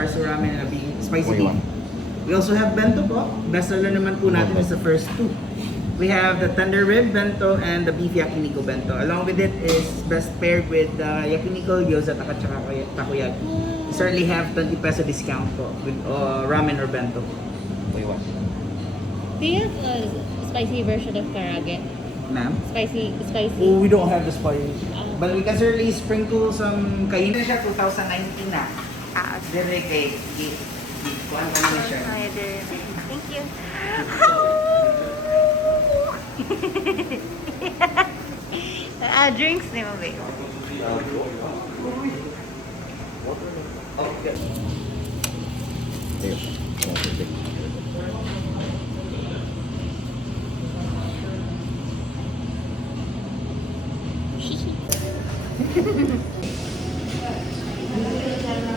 Charsu Ramen and a spicy beef. We also have bento po. Best seller naman po natin is the first two. We have the tender rib bento and the beef yakiniku bento. Along with it is best paired with the yakiniku, gyoza, at takoyaki. We certainly have 20 peso discount po with ramen or bento. Wait, what? Do you have a spicy version of karage? Ma'am? Spicy. Oh, we don't have the spice. But we can certainly sprinkle some kainin siya 2019 na. Dire kay kuan kanina siya. Thank you. Drinks ni mo ba? Okay.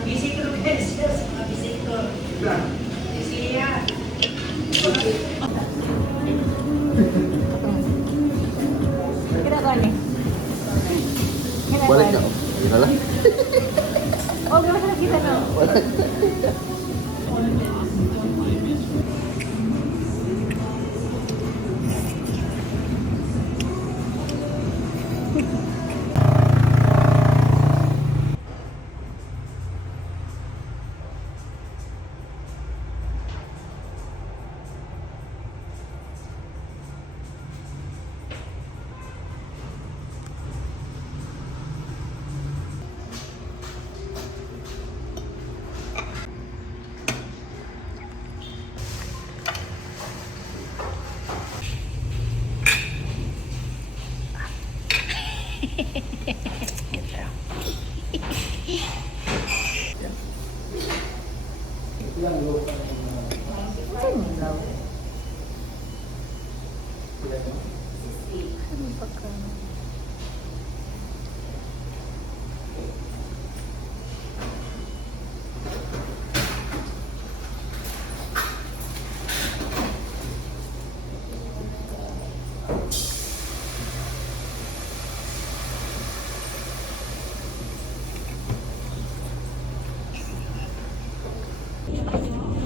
Bisito guys, bisito. Siya. Kinakain eh. Balik ka. Ito lang. Oh, gano'n ka nakita na.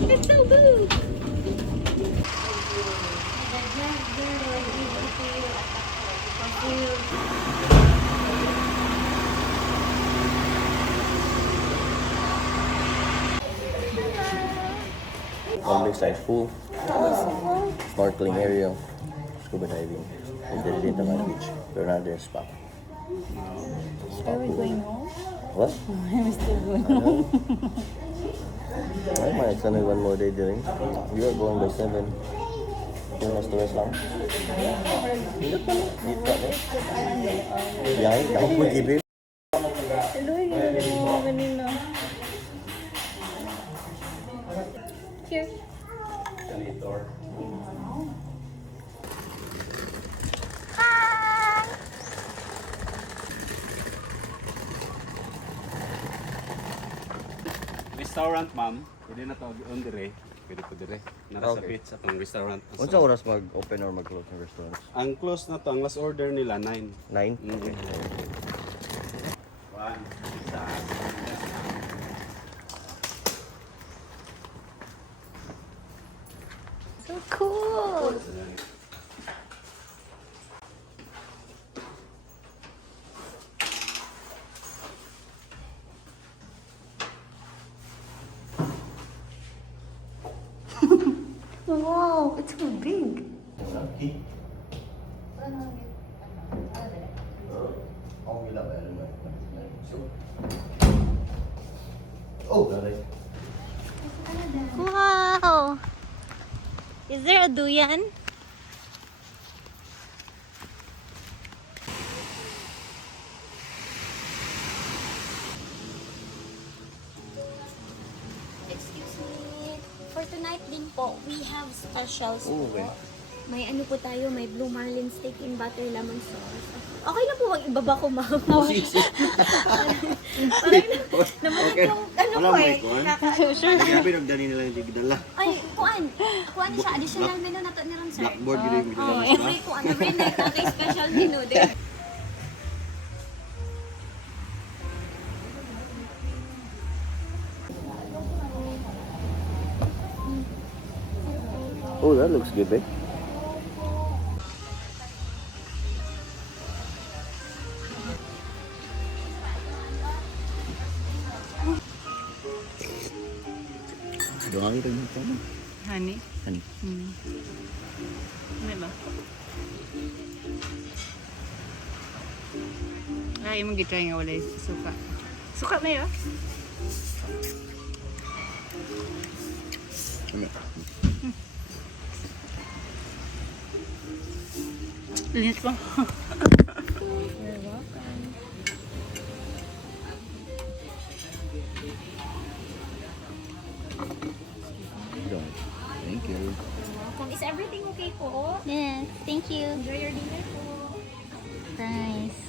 It's so good. One big size pool. Snorkeling area. Scuba diving. And then dito nga beach. Pero na din spa. Are we going home? What? I'm still going home. I might extend one more day during. You are going by 7. Yung rest lang. Dito pa. Dito pa. Yahay, ako po gibig. Hello, ginagawa mo kanina. Here. Restaurant, ma'am. Pwede na to on dire. Pwede po dire. Nara sa Okay. pizza atong restaurant. Unsa oras mag-open or mag-close ng restaurants? Ang close na to, ang last order nila 9. 9? Okay. One, pizza. So cool. Wow, it's so big. Wow. Is there a duyan? Excuse me. For tonight din po, we have specials Oh, po. okay. May ano po tayo, may blue marlin steak in butter lemon sauce. Okay na po, wag ibaba ko ma'am. Parang naman yung ano Wala po mo eh. icon? Sure. Grabe nagdani nila yung tigdala. Ay, kuan siya, additional menu na to ni Ron, sir. Blackboard gid yung Oh, every night na kay special menu din. Oh, that looks good, babe. Dami rin ito. Honey? Honey. Ano ba? Ay, mong gitry nga wala suka. Suka na yun? Linis pa. You're welcome. Thank you. Welcome. Is everything okay po? Yes, thank you. Enjoy your dinner po. Nice.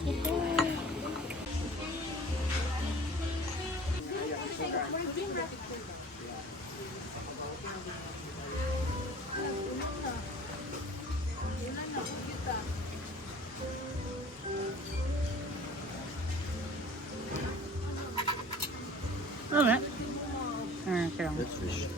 Ano ba? Kaya That's fish.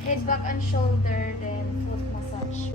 Head back and shoulder, then foot massage.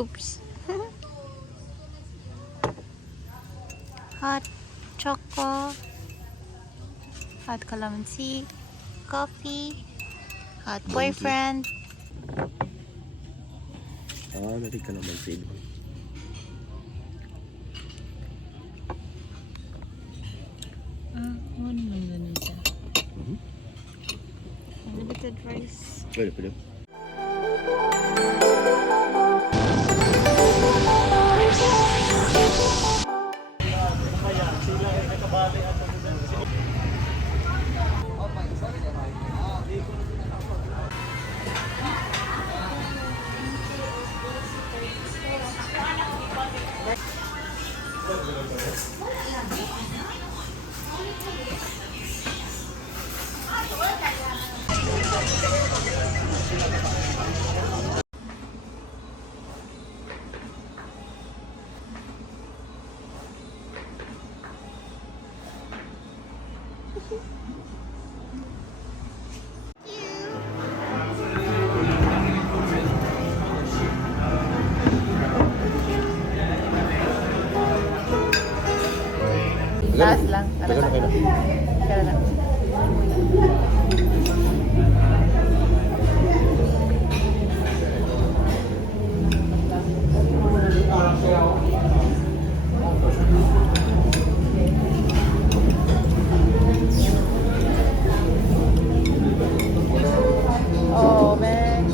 Oops. Hot choco, hot calamansi, coffee, hot boyfriend. Nari ka naman sa'yo. Ano naman ganun siya? Unlimited rice. Pwede. Taas lang. Tagal na kayo na. Kaya lang. Oh, man.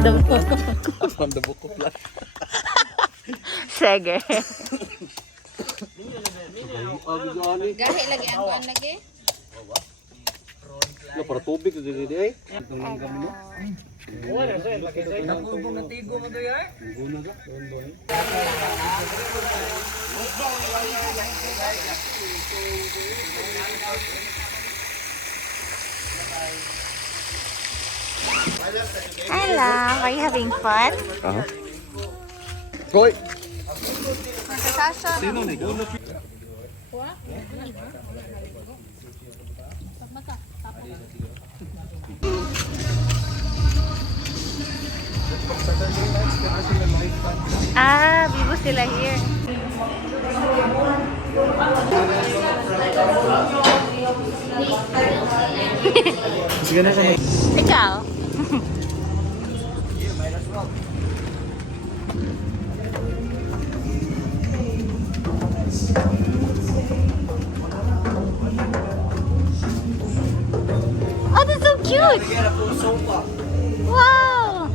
From the book of life. Sige. Gahi lagi ang kuan lagi. Lo para tubig to dili ay. Hello, are you having fun? Koy. Ah, vivo sila here. Sige na siya. Ikaw? Oh, that's so cute! Wow!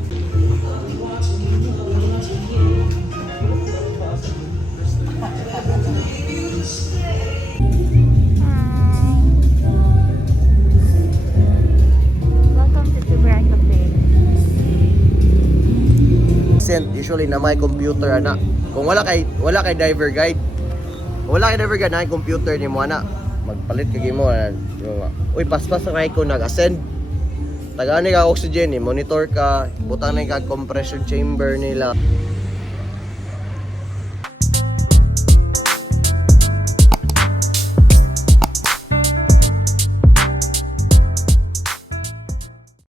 Welcome to Tuburan Café. Usually na may computer ana. Kung wala kay driver guide. Kung wala kay driver guide na computer ni mo ana. Magpalit kay mo uy paspas kay ko nag-ascend. Tagani ka oxygen ni monitor ka, butang na ka compression chamber nila.